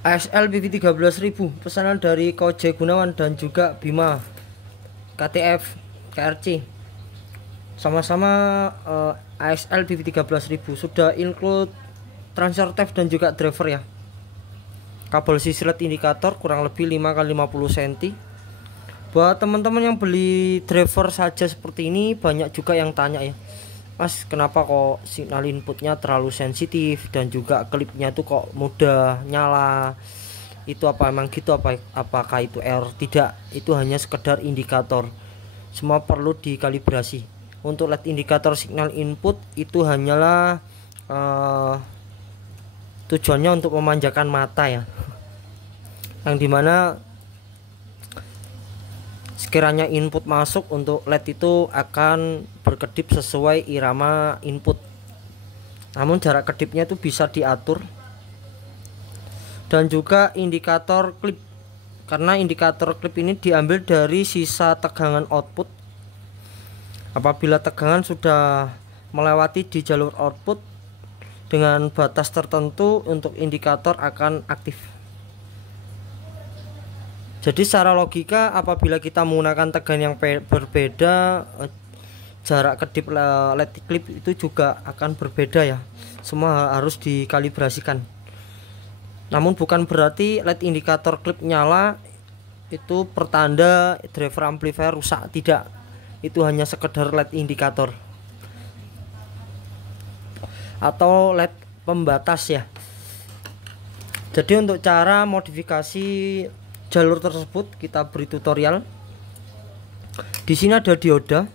ASL BB13000 pesanan dari Koje Gunawan dan juga Bima KTF KRC. Sama-sama ASL BB13000 sudah include transfer tape dan juga driver ya. Kabel sisi LED indikator kurang lebih 5x50 cm. Buat teman-teman yang beli driver saja seperti ini, banyak juga yang tanya ya, Mas, kenapa kok signal inputnya terlalu sensitif dan juga klipnya itu kok mudah nyala? Itu apa emang gitu, apakah itu error? Tidak, itu hanya sekedar indikator. Semua perlu dikalibrasi. Untuk LED indikator signal input itu hanyalah tujuannya untuk memanjakan mata ya. Yang dimana sekiranya input masuk untuk LED itu akan berkedip sesuai irama input. Namun jarak kedipnya itu bisa diatur. Dan juga indikator klip, karena indikator klip ini diambil dari sisa tegangan output. Apabila tegangan sudah melewati di jalur output dengan batas tertentu, untuk indikator akan aktif. Jadi secara logika, apabila kita menggunakan tegangan yang berbeda, jarak kedip LED klip itu juga akan berbeda ya. Semua harus dikalibrasikan. Namun bukan berarti LED indikator klip nyala itu pertanda driver amplifier rusak, tidak. Itu hanya sekedar LED indikator atau LED pembatas ya. Jadi untuk cara modifikasi jalur tersebut kita beri tutorial. Di sini ada dioda.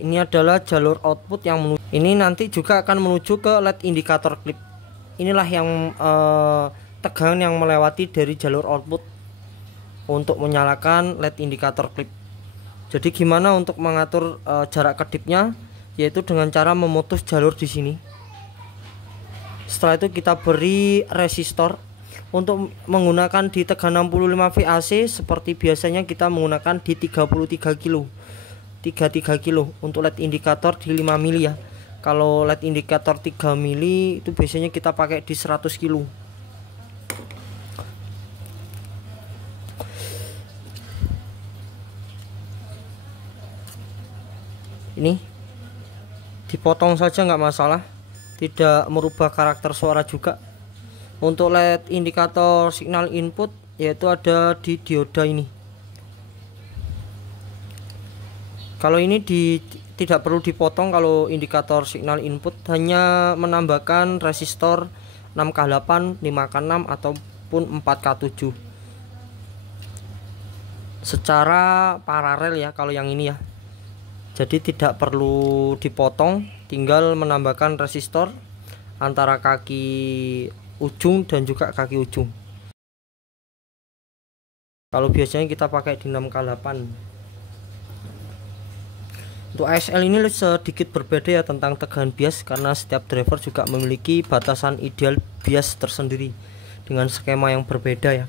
Ini adalah jalur output yang menuju. Ini nanti juga akan menuju ke LED indikator klip. Inilah yang tegangan yang melewati dari jalur output untuk menyalakan LED indikator klip. Jadi gimana untuk mengatur jarak kedipnya? Yaitu dengan cara memutus jalur di sini. Setelah itu kita beri resistor. Untuk menggunakan di tegangan 65 VAC seperti biasanya kita menggunakan di 33 kilo 33 kilo untuk LED indikator di 5 mili ya. Kalau LED indikator 3 mili itu biasanya kita pakai di 100 kilo. Ini dipotong saja nggak masalah, tidak merubah karakter suara juga. Untuk LED indikator signal input yaitu ada di dioda ini. Kalau ini tidak perlu dipotong. Kalau indikator signal input hanya menambahkan resistor 6K8, 5K6 ataupun 4K7 secara paralel ya kalau yang ini ya. Jadi tidak perlu dipotong, tinggal menambahkan resistor antara kaki ujung dan juga kaki ujung. Kalau biasanya kita pakai di 6K8. Untuk ASL ini sedikit berbeda ya tentang tegangan bias, karena setiap driver juga memiliki batasan ideal bias tersendiri dengan skema yang berbeda ya.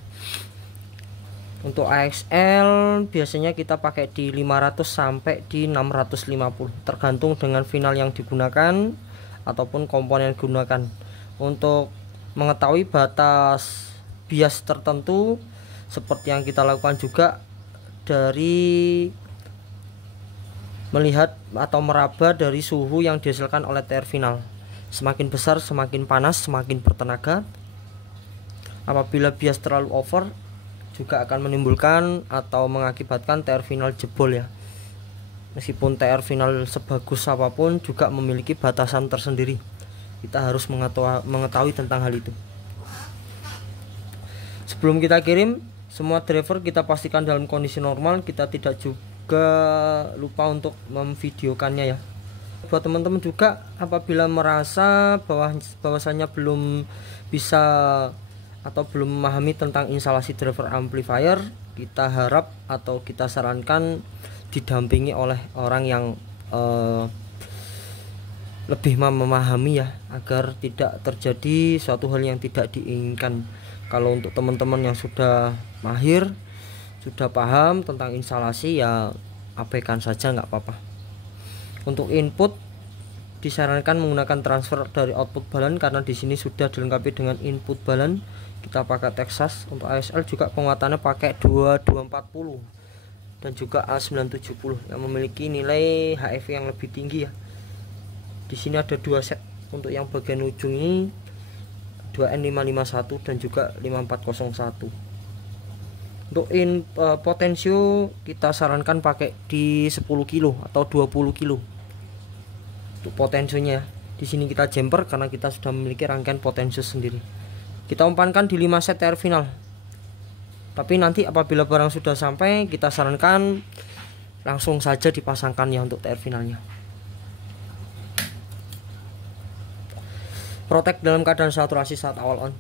Untuk ASL biasanya kita pakai di 500 sampai di 650, tergantung dengan final yang digunakan ataupun komponen yang digunakan. Untuk mengetahui batas bias tertentu seperti yang kita lakukan juga dari melihat atau meraba dari suhu yang dihasilkan oleh TR final. Semakin besar semakin panas, semakin bertenaga. Apabila bias terlalu over juga akan menimbulkan atau mengakibatkan TR final jebol ya. Meskipun TR final sebagus apapun juga memiliki batasan tersendiri. Kita harus mengetahui tentang hal itu. Sebelum kita kirim, semua driver kita pastikan dalam kondisi normal. Kita tidak juga lupa untuk memvideokannya ya. Buat teman-teman juga, apabila merasa bahwasanya belum bisa atau belum memahami tentang instalasi driver amplifier, kita harap atau kita sarankan didampingi oleh orang yang lebih memahami ya, agar tidak terjadi suatu hal yang tidak diinginkan. Kalau untuk teman-teman yang sudah mahir, sudah paham tentang instalasi ya abaikan saja, nggak apa-apa. Untuk input disarankan menggunakan transfer dari output balan, karena di sini sudah dilengkapi dengan input balan kita pakai Texas. Untuk ASL juga penguatannya pakai 2240 dan juga A970 yang memiliki nilai HEV yang lebih tinggi ya. Di sini ada dua set, untuk yang bagian ujung ini 2N551 dan juga 5401. Untuk potensio kita sarankan pakai di 10 kilo atau 20 kilo untuk potensionya. Di sini kita jumper karena kita sudah memiliki rangkaian potensio sendiri. Kita umpankan di 5 set TR final. Tapi nanti apabila barang sudah sampai, kita sarankan langsung saja dipasangkan ya untuk TR finalnya. Protek dalam keadaan saturasi saat awal on.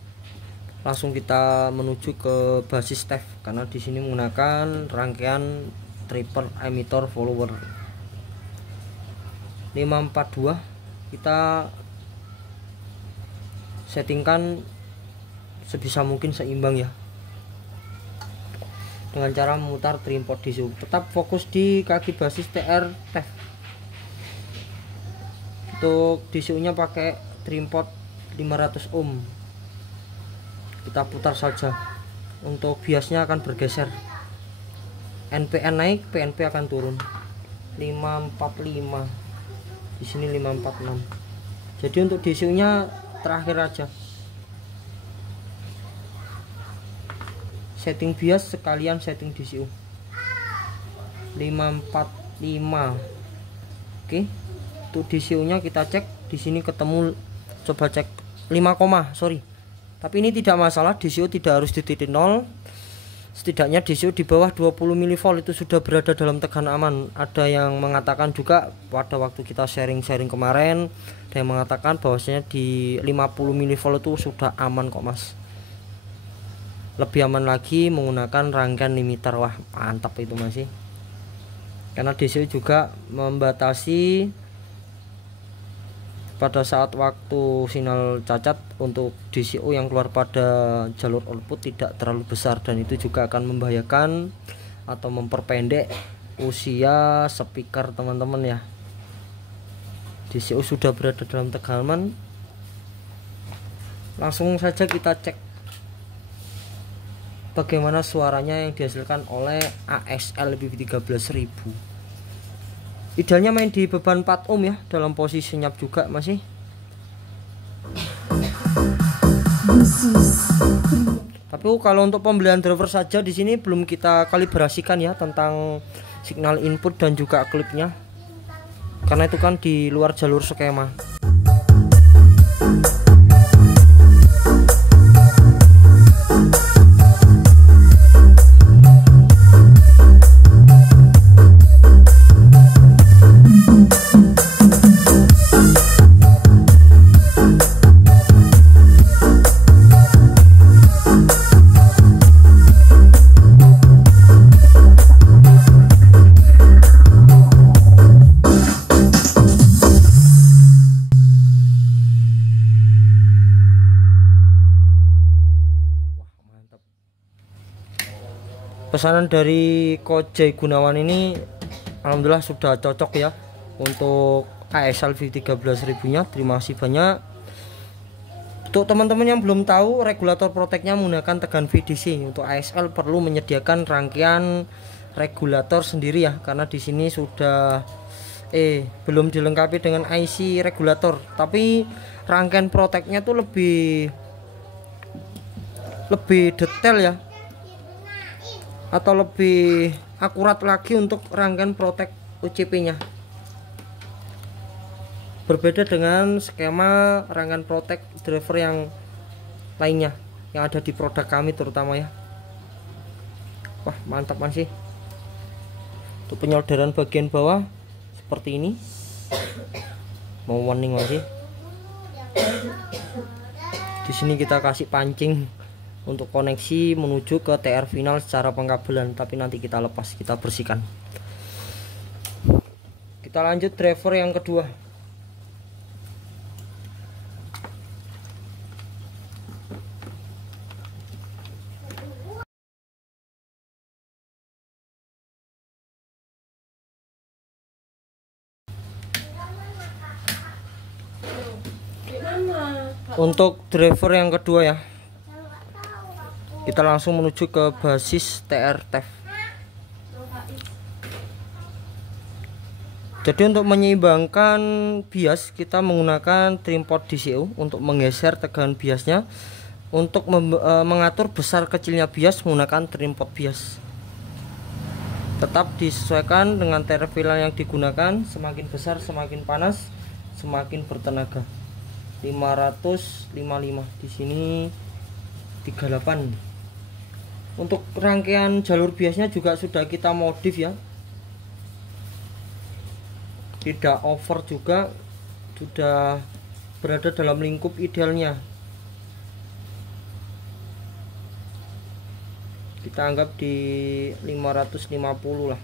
Langsung kita menuju ke basis TEF karena di sini menggunakan rangkaian triple emitter follower 542. Kita settingkan sebisa mungkin seimbang ya, dengan cara memutar trimpot DCU. Tetap fokus di kaki basis TR TEF. Untuk DCU nya pakai trimpot 500 ohm. Kita putar saja. Untuk biasnya akan bergeser, NPN naik, PNP akan turun. 545, di sini 546. Jadi untuk DCU nya terakhir aja. Setting bias sekalian setting DCU 545. Oke, untuk DCU nya kita cek di sini ketemu, coba cek 5, sorry. Tapi ini tidak masalah, DCU tidak harus di titik 0. Setidaknya DCU di bawah 20 mV itu sudah berada dalam tekanan aman. Ada yang mengatakan juga pada waktu kita sharing-sharing kemarin, ada yang mengatakan bahwasanya di 50 mV itu sudah aman kok mas. Lebih aman lagi menggunakan rangkaian limiter. Wah mantap itu masih, karena DCU juga membatasi pada saat waktu sinyal cacat untuk DCU yang keluar pada jalur output tidak terlalu besar, dan itu juga akan membahayakan atau memperpendek usia speaker teman-teman ya. DCU sudah berada dalam tekanan, langsung saja kita cek bagaimana suaranya yang dihasilkan oleh ASL BB13000. Idealnya main di beban 4 ohm ya, dalam posisi senyap juga masih. Tapi kalau untuk pembelian driver saja di sini belum kita kalibrasikan ya tentang signal input dan juga klipnya, karena itu kan di luar jalur skema. Pesanan dari Coach Gunawan ini alhamdulillah sudah cocok ya untuk ASL V13000 nya. Terima kasih banyak. Untuk teman-teman yang belum tahu, regulator proteknya menggunakan tegangan VDC. Untuk ASL perlu menyediakan rangkaian regulator sendiri ya, karena di sini sudah belum dilengkapi dengan IC regulator. Tapi rangkaian proteknya tuh lebih detail ya, atau lebih akurat lagi untuk rangkaian protek UCP nya. Berbeda dengan skema rangkaian protek driver yang lainnya yang ada di produk kami terutama ya. Wah mantap masih. Untuk penyolderan bagian bawah seperti ini, mau warning masih. Di sini kita kasih pancing untuk koneksi menuju ke TR final secara pengkabelan, tapi nanti kita lepas, kita bersihkan. Kita lanjut driver yang kedua. Untuk driver yang kedua ya, Kita langsung menuju ke basis TR-TEF. Jadi untuk menyeimbangkan bias kita menggunakan trim pot DCU untuk menggeser tegangan biasnya. Untuk mengatur besar kecilnya bias menggunakan trim pot bias. Tetap disesuaikan dengan terfilan yang digunakan, semakin besar semakin panas, semakin bertenaga. 555 di sini 38. Untuk rangkaian jalur biasnya juga sudah kita modif ya, tidak over juga, sudah berada dalam lingkup idealnya. Kita anggap di 550 lah.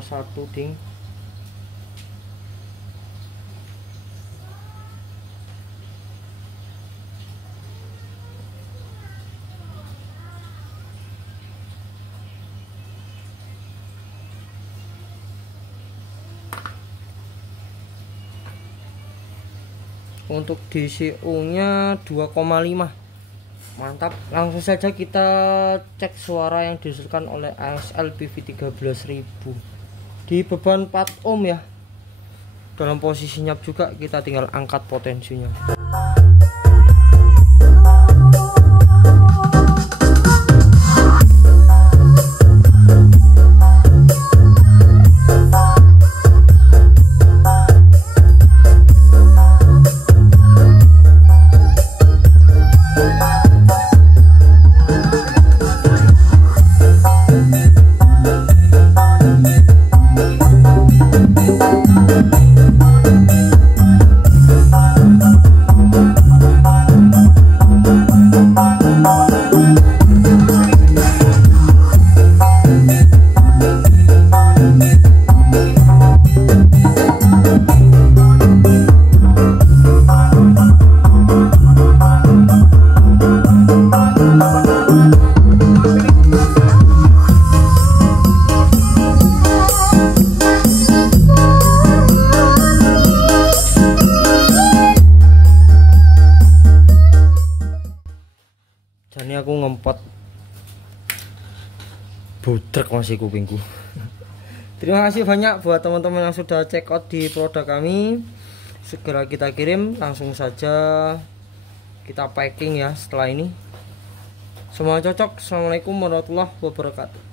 satu ding. Untuk DCU nya 2,5. Mantap. Langsung saja kita cek suara yang dihasilkan oleh ASL PV13000 di beban 4 ohm ya. Dalam posisi nyap juga, kita tinggal angkat potensinya. Jadi aku ngempot budrek masih kupingku. Terima kasih banyak buat teman-teman yang sudah check out di produk kami. Segera kita kirim, langsung saja kita packing ya setelah ini. Semoga cocok. Assalamualaikum warahmatullahi wabarakatuh.